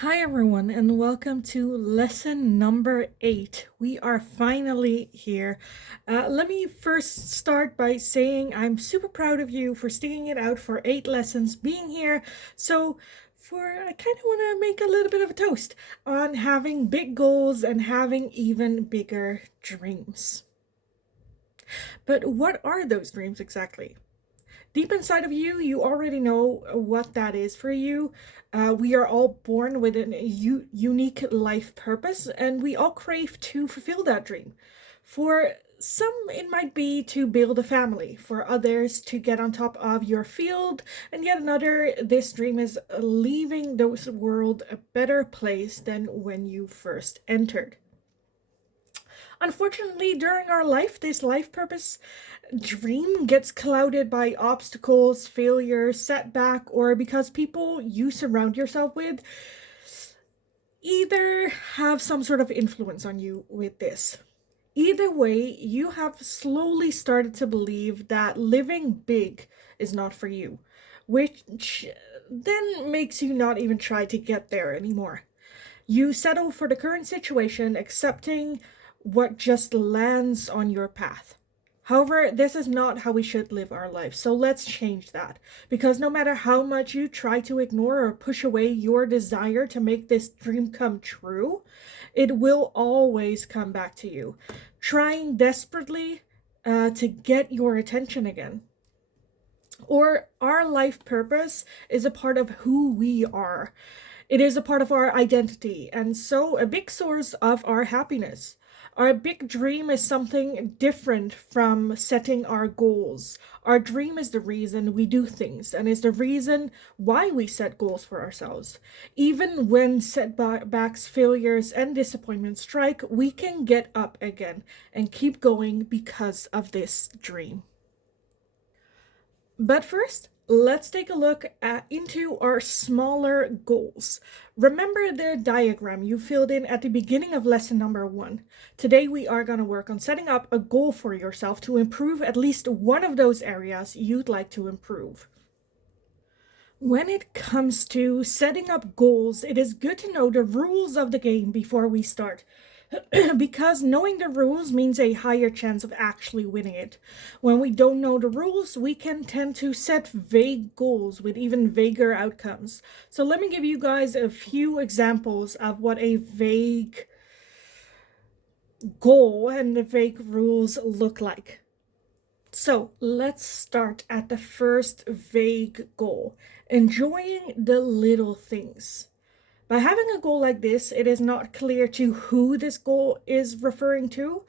Hi, everyone, and welcome to lesson number 8. We are finally here. Let me first start by saying I'm super proud of you for sticking it out for 8 lessons, being here. I kind of want to make a little bit of a toast on having big goals and having even bigger dreams. But what are those dreams exactly? Deep inside of you, you already know what that is for you. We are all born with a unique life purpose, and we all crave to fulfill that dream. For some, it might be to build a family. For others, to get on top of your field. And yet another, this dream is leaving this world a better place than when you first entered. Unfortunately, during our life, this life purpose dream gets clouded by obstacles, failure, setback, or because people you surround yourself with either have some sort of influence on you with this. Either way, you have slowly started to believe that living big is not for you, which then makes you not even try to get there anymore. You settle for the current situation, accepting what just lands on your path. However, this is not how we should live our life, so let's change that. Because no matter how much you try to ignore or push away your desire to make this dream come true, it will always come back to you, trying desperately to get your attention again. Or our life purpose is a part of who we are. It is a part of our identity, and so a big source of our happiness. Our big dream is something different from setting our goals. Our dream is the reason we do things and is the reason why we set goals for ourselves. Even when setbacks, failures, and disappointments strike, we can get up again and keep going because of this dream. But first, let's take a look into our smaller goals. Remember the diagram you filled in at the beginning of lesson number 1. Today we are going to work on setting up a goal for yourself to improve at least one of those areas you'd like to improve. When it comes to setting up goals, it is good to know the rules of the game before we start. Because knowing the rules means a higher chance of actually winning it. When we don't know the rules, we can tend to set vague goals with even vaguer outcomes. So let me give you guys a few examples of what a vague goal and the vague rules look like. So let's start at the first vague goal, enjoying the little things. By having a goal like this, it is not clear to who this goal is referring to.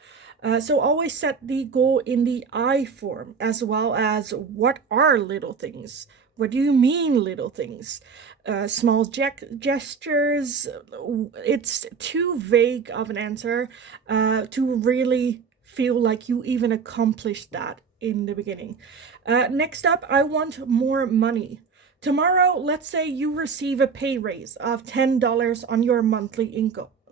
So always set the goal in the I form, as well as what are little things? What do you mean, little things? Small gestures. It's too vague of an answer to really feel like you even accomplished that in the beginning. Next up, I want more money. Tomorrow, let's say you receive a pay raise of $10 on your monthly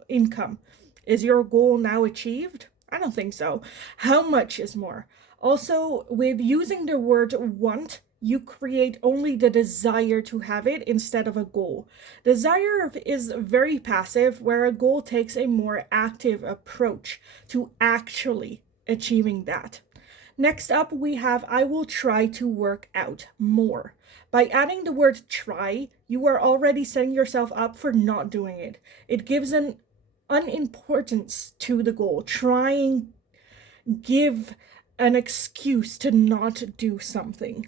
income. Is your goal now achieved? I don't think so. How much is more? Also, with using the word want, you create only the desire to have it instead of a goal. Desire is very passive, where a goal takes a more active approach to actually achieving that. Next up, we have I will try to work out more. By adding the word try, you are already setting yourself up for not doing it. It gives an unimportance to the goal. Trying give an excuse to not do something.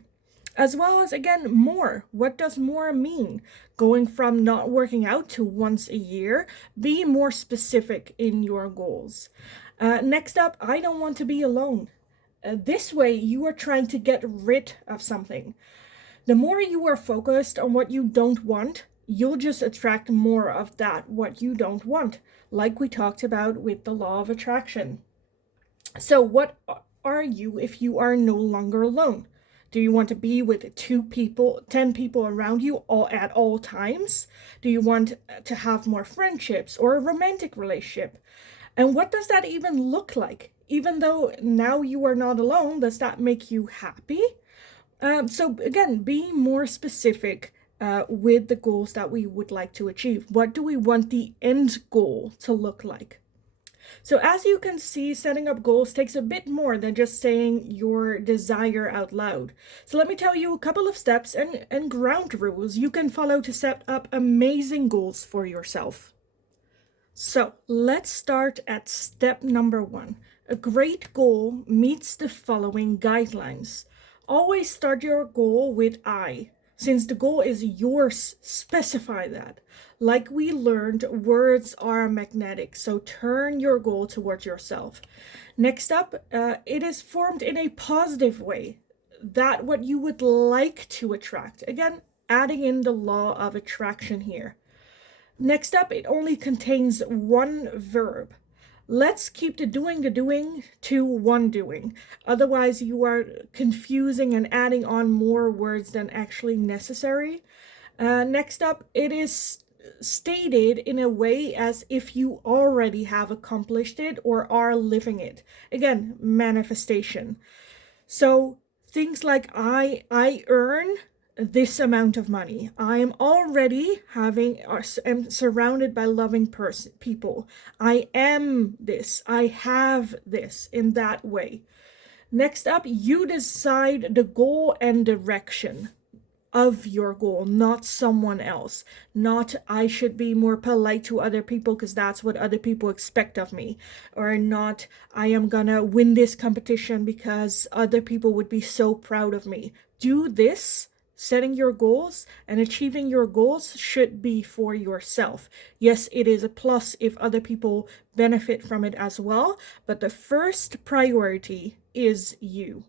As well as, again, more. What does more mean? Going from not working out to once a year. Be more specific in your goals. Next up, I don't want to be alone. This way, you are trying to get rid of something. The more you are focused on what you don't want, you'll just attract more of that, what you don't want, like we talked about with the law of attraction. So, what are you if you are no longer alone? Do you want to be with 2 people, 10 people around you at all times? Do you want to have more friendships or a romantic relationship? And what does that even look like? Even though now you are not alone, does that make you happy? So again, be more specific with the goals that we would like to achieve. What do we want the end goal to look like? So as you can see, setting up goals takes a bit more than just saying your desire out loud. So let me tell you a couple of steps and ground rules you can follow to set up amazing goals for yourself. So let's start at step number 1. A great goal meets the following guidelines. Always start your goal with I. Since the goal is yours, specify that. Like we learned, words are magnetic, so turn your goal towards yourself. Next up, it is formed in a positive way. That what you would like to attract. Again, adding in the law of attraction here. Next up, it only contains one verb. Let's keep the doing to one doing. Otherwise, you are confusing and adding on more words than actually necessary. Next up, it is stated in a way as if you already have accomplished it or are living it. Again, manifestation. So things like I earn this amount of money. I am already am surrounded by loving people. I am this. I have this in that way. Next up, you decide the goal and direction of your goal, not someone else. Not I should be more polite to other people because that's what other people expect of me. Or not I am gonna win this competition because other people would be so proud of me. Do this. Setting your goals and achieving your goals should be for yourself. Yes, it is a plus if other people benefit from it as well, but the first priority is you.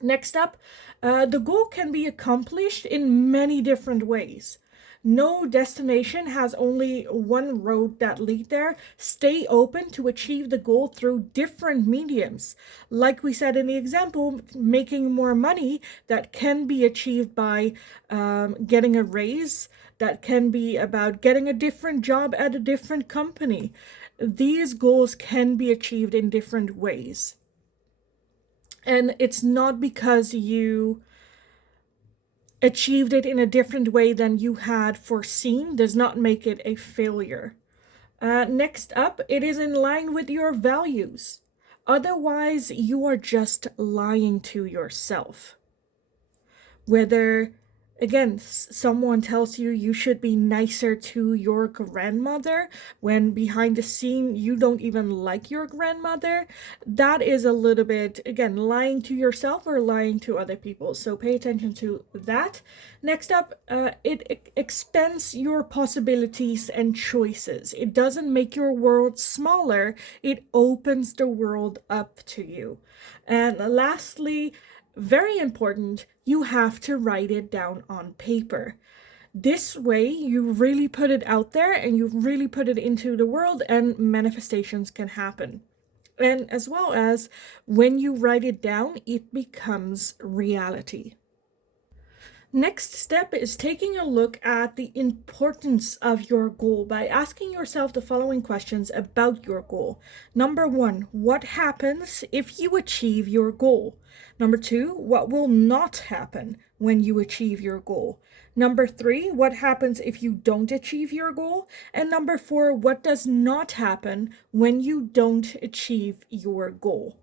Next up, the goal can be accomplished in many different ways. No destination has only one road that lead there. Stay open to achieve the goal through different mediums. Like we said in the example, making more money, that can be achieved by getting a raise. That can be about getting a different job at a different company. These goals can be achieved in different ways. And it's not because you achieved it in a different way than you had foreseen does not make it a failure. Next up, it is in line with your values. Otherwise, you are just lying to yourself. Whether, again, someone tells you you should be nicer to your grandmother when behind the scene you don't even like your grandmother, that is a little bit, again, lying to yourself or lying to other people. So pay attention to that. Next up, it expands your possibilities and choices. It doesn't make your world smaller, it opens the world up to you. And lastly, very important, you have to write it down on paper. This way, you really put it out there and you really put it into the world, and manifestations can happen. And as well as when you write it down, it becomes reality. Next step is taking a look at the importance of your goal by asking yourself the following questions about your goal. Number 1, what happens if you achieve your goal? Number 2, what will not happen when you achieve your goal? Number 3, what happens if you don't achieve your goal? And number 4, what does not happen when you don't achieve your goal?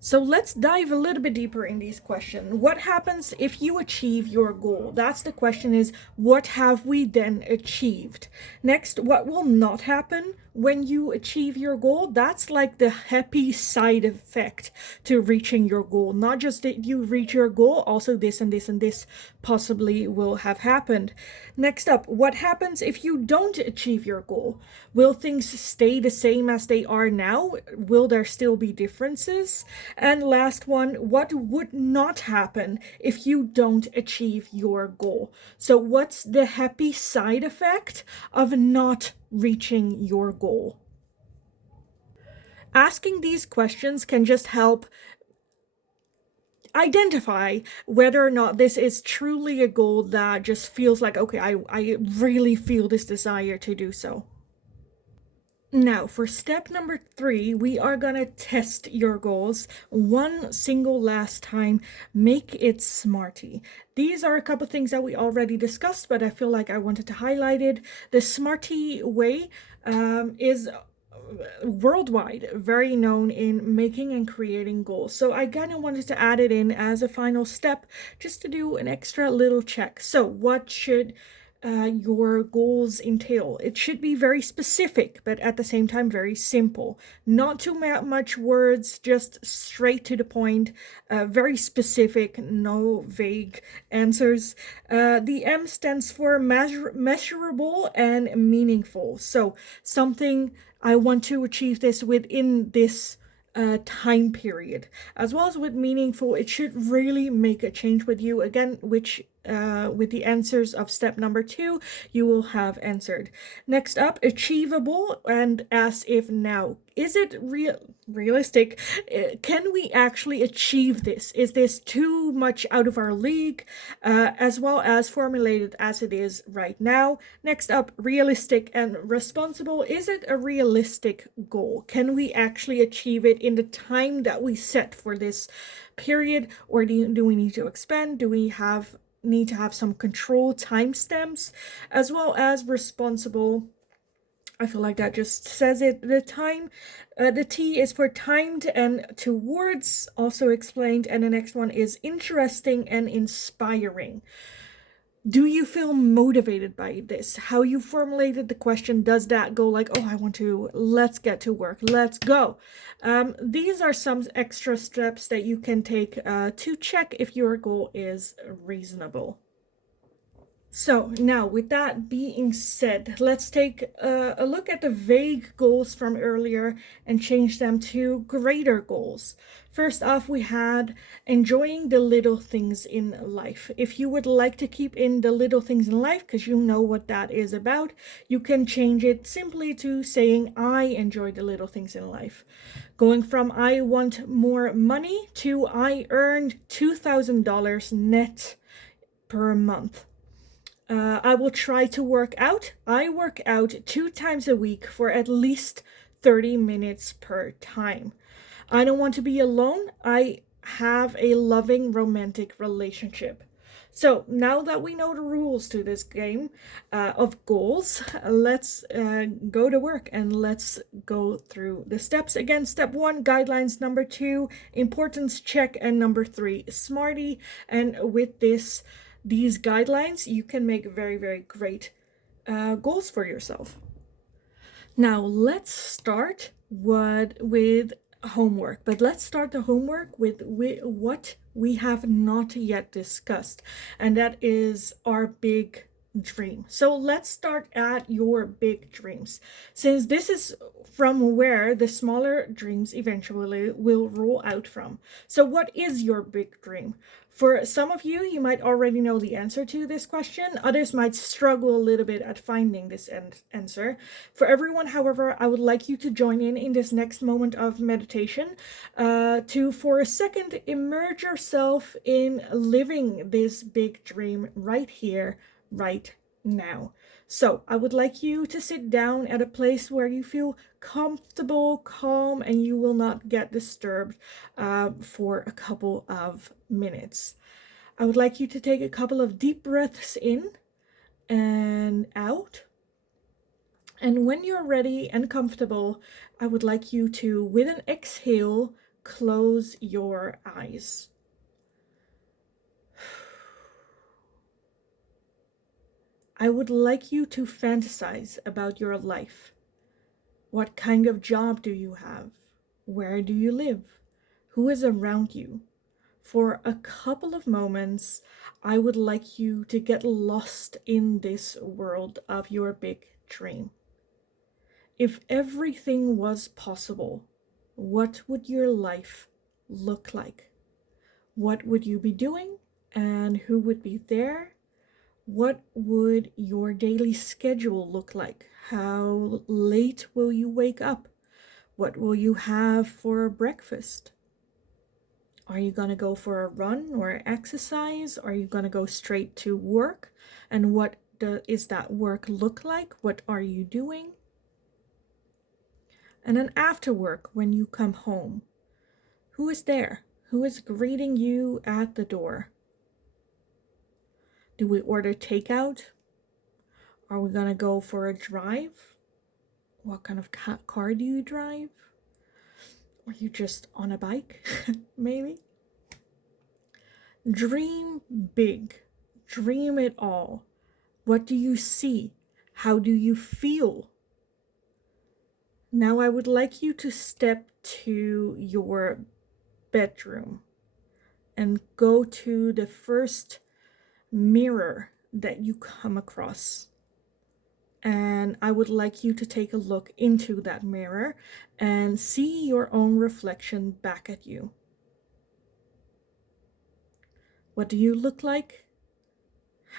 So let's dive a little bit deeper in these questions. What happens if you achieve your goal? That's the question, is what have we then achieved? Next, what will not happen when you achieve your goal? That's like the happy side effect to reaching your goal. Not just that you reach your goal, also this and this and this possibly will have happened. Next up, what happens if you don't achieve your goal? Will things stay the same as they are now? Will there still be differences? And last one, what would not happen if you don't achieve your goal? So what's the happy side effect of not reaching your goal? Asking these questions can just help identify whether or not this is truly a goal that just feels like, okay, I really feel this desire to do so. Now, for step number 3, we are going to test your goals one single last time. Make it smarty. These are a couple things that we already discussed, but I feel like I wanted to highlight it. The smarty way is worldwide very known in making and creating goals. So I kind of wanted to add it in as a final step just to do an extra little check. So what should your goals entail? It should be very specific, but at the same time very simple. Not too much words, just straight to the point, very specific, no vague answers. The M stands for measurable and meaningful. So something I want to achieve this within this time period, as well as with meaningful. It should really make a change with you again, which with the answers of step number 2 you will have answered. Next up, achievable and as if now. Is it realistic? Can we actually achieve this? Is this too much out of our league, as well as formulated as it is right now? Next up, realistic and responsible. Is it a realistic goal? Can we actually achieve it in the time that we set for this period, or do we need to expand? Do we need to have some control timestamps? As well as responsible, I feel like that just says it. The T is for timed and towards, also explained. And the next one is interesting and inspiring. Do you feel motivated by this? How you formulated the question, does that go like, oh, let's get to work, let's go? These are some extra steps that you can take to check if your goal is reasonable. So now, with that being said, let's take a look at the vague goals from earlier and change them to greater goals. First off, we had enjoying the little things in life. If you would like to keep in the little things in life, because you know what that is about, you can change it simply to saying, I enjoy the little things in life. Going from I want more money to I earned $2,000 net per month. I will try to work out. I work out 2 times a week for at least 30 minutes per time. I don't want to be alone. I have a loving romantic relationship. So now that we know the rules to this game of goals, let's go to work and let's go through the steps. Again, step 1, guidelines. Number 2, importance check. And number 3, smarty. And with these guidelines, you can make very, very great goals for yourself. Now, let's start with homework, but let's start the homework with what we have not yet discussed, and that is our big dream. So let's start at your big dreams, since this is from where the smaller dreams eventually will roll out from. So what is your big dream? For some of you, you might already know the answer to this question. Others might struggle a little bit at finding this answer. For everyone, however, I would like you to join in this next moment of meditation to, for a second, immerse yourself in living this big dream right here, right now. So I would like you to sit down at a place where you feel comfortable, calm, and you will not get disturbed for a couple of minutes. I would like you to take a couple of deep breaths in and out. And when you're ready and comfortable, I would like you to, with an exhale, close your eyes. I would like you to fantasize about your life. What kind of job do you have? Where do you live? Who is around you? For a couple of moments, I would like you to get lost in this world of your big dream. If everything was possible, what would your life look like? What would you be doing, and who would be there? What would your daily schedule look like? How late will you wake up? What will you have for breakfast? Are you going to go for a run or exercise? Are you going to go straight to work? And what is that work look like? What are you doing? And then after work, when you come home, who is there? Who is greeting you at the door? Do we order takeout? Are we gonna go for a drive? What kind of car do you drive? Are you just on a bike? Maybe? Dream big. Dream it all. What do you see? How do you feel? Now I would like you to step to your bedroom and go to the first mirror that you come across. And I would like you to take a look into that mirror and see your own reflection back at you. What do you look like?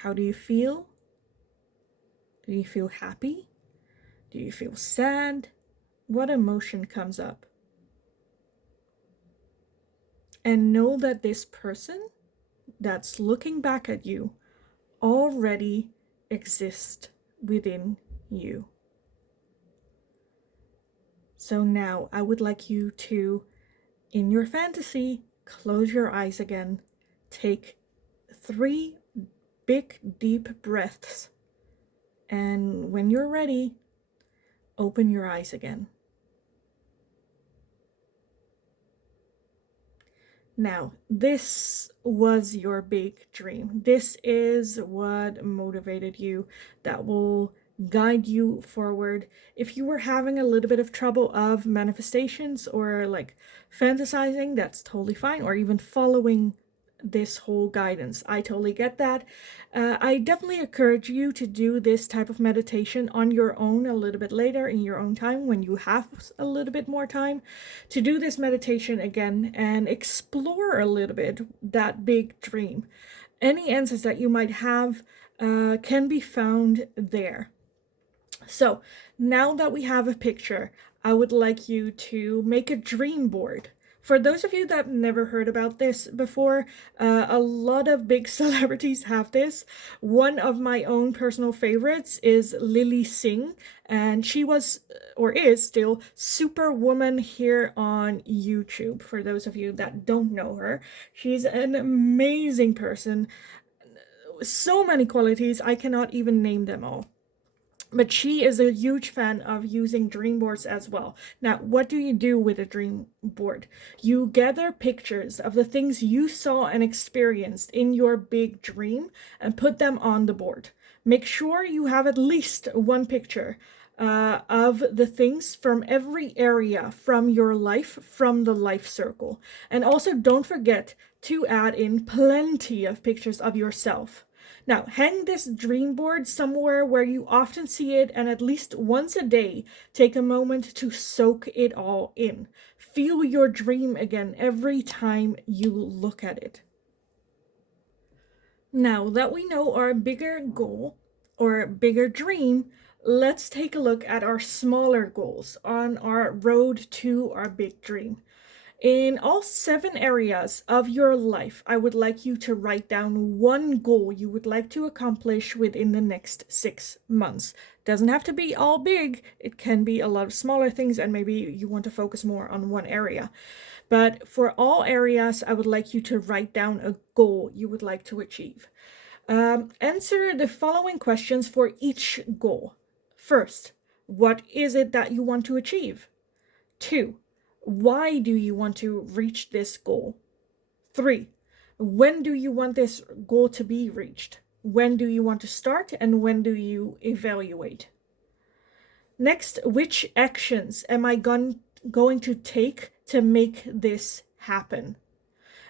How do you feel? Do you feel happy? Do you feel sad? What emotion comes up? And know that this person that's looking back at you already exists within you. So now I would like you to, in your fantasy, close your eyes again. Take 3 big, deep breaths. And when you're ready, open your eyes again. Now, this was your big dream. This is what motivated you, that will guide you forward. If you were having a little bit of trouble of manifestations or like fantasizing, that's totally fine, or even following this whole guidance. I totally get that. I definitely encourage you to do this type of meditation on your own a little bit later in your own time when you have a little bit more time to do this meditation again and explore a little bit that big dream. Any answers that you might have can be found there. So now that we have a picture, I would like you to make a dream board. For those of you that never heard about this before, a lot of big celebrities have this. One of my own personal favorites is Lily Singh, and she was, or is still, Superwoman here on YouTube. For those of you that don't know her, she's an amazing person. So many qualities, I cannot even name them all. But she is a huge fan of using dream boards as well. Now, what do you do with a dream board? You gather pictures of the things you saw and experienced in your big dream and put them on the board. Make sure you have at least one picture of the things from every area from your life, from the life circle. And also don't forget to add in plenty of pictures of yourself. Now, hang this dream board somewhere where you often see it, and at least once a day, take a moment to soak it all in. Feel your dream again every time you look at it. Now that we know our bigger goal or bigger dream, let's take a look at our smaller goals on our road to our big dream. In all 7 areas of your life, I would like you to write down one goal you would like to accomplish within the next 6 months. Doesn't have to be all big. It can be a lot of smaller things, and maybe you want to focus more on one area. But for all areas, I would like you to write down a goal you would like to achieve. Answer the following questions for each goal. First, what is it that you want to achieve? 2, why do you want to reach this goal? 3, when do you want this goal to be reached? When do you want to start, and when do you evaluate? Next, which actions am I going to take to make this happen?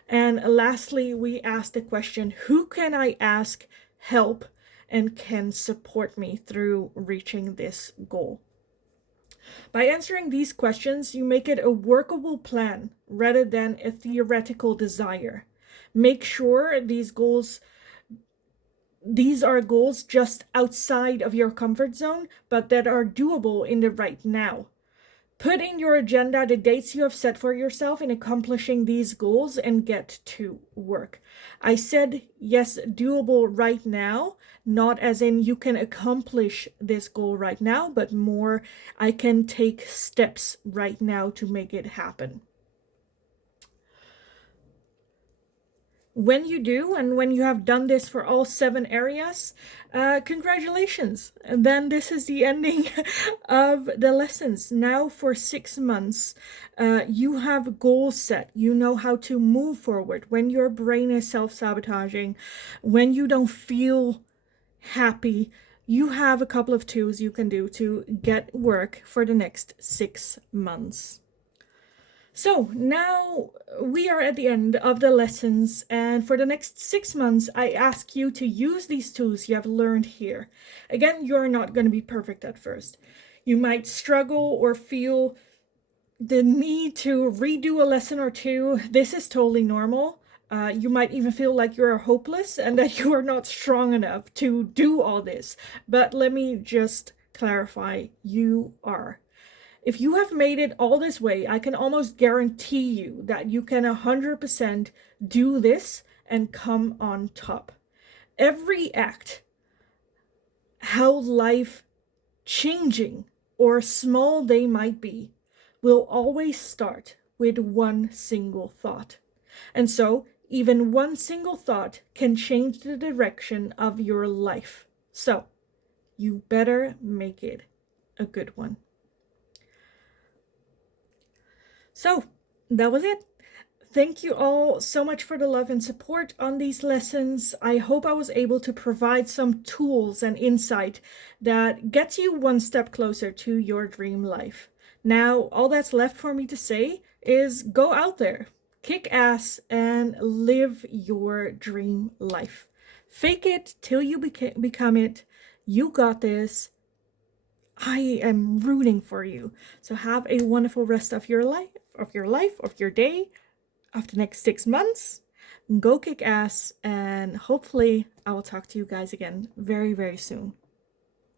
And lastly, we ask the question, who can I ask help and can support me through reaching this goal? By answering these questions, you make it a workable plan rather than a theoretical desire. Make sure these are goals just outside of your comfort zone, but that are doable in the right now. Put in your agenda the dates you have set for yourself in accomplishing these goals and get to work. I said, yes, doable right now, not as in you can accomplish this goal right now, but more I can take steps right now to make it happen. When you do, and when you have done this for all 7 areas, congratulations. And then this is the ending of the lessons. Now for 6 months, you have goals set. You know how to move forward when your brain is self-sabotaging, when you don't feel happy. You have a couple of tools you can do to get work for the next 6 months. So now we are at the end of the lessons, and for the next 6 months, I ask you to use these tools you have learned here. Again, you're not going to be perfect at first. You might struggle or feel the need to redo a lesson or two. This is totally normal. You might even feel like you're hopeless and that you are not strong enough to do all this. But let me just clarify, you are. If you have made it all this way, I can almost guarantee you that you can 100% do this and come on top. Every act, how life changing or small they might be, will always start with one single thought. And so, even one single thought can change the direction of your life. So, you better make it a good one. So that was it. Thank you all so much for the love and support on these lessons. I hope I was able to provide some tools and insight that gets you one step closer to your dream life. Now, all that's left for me to say is go out there, kick ass, and live your dream life. Fake it till you become it. You got this. I am rooting for you. So have a wonderful rest of your life, of your day, of the next 6 months. Go kick ass, and hopefully I will talk to you guys again very, very soon.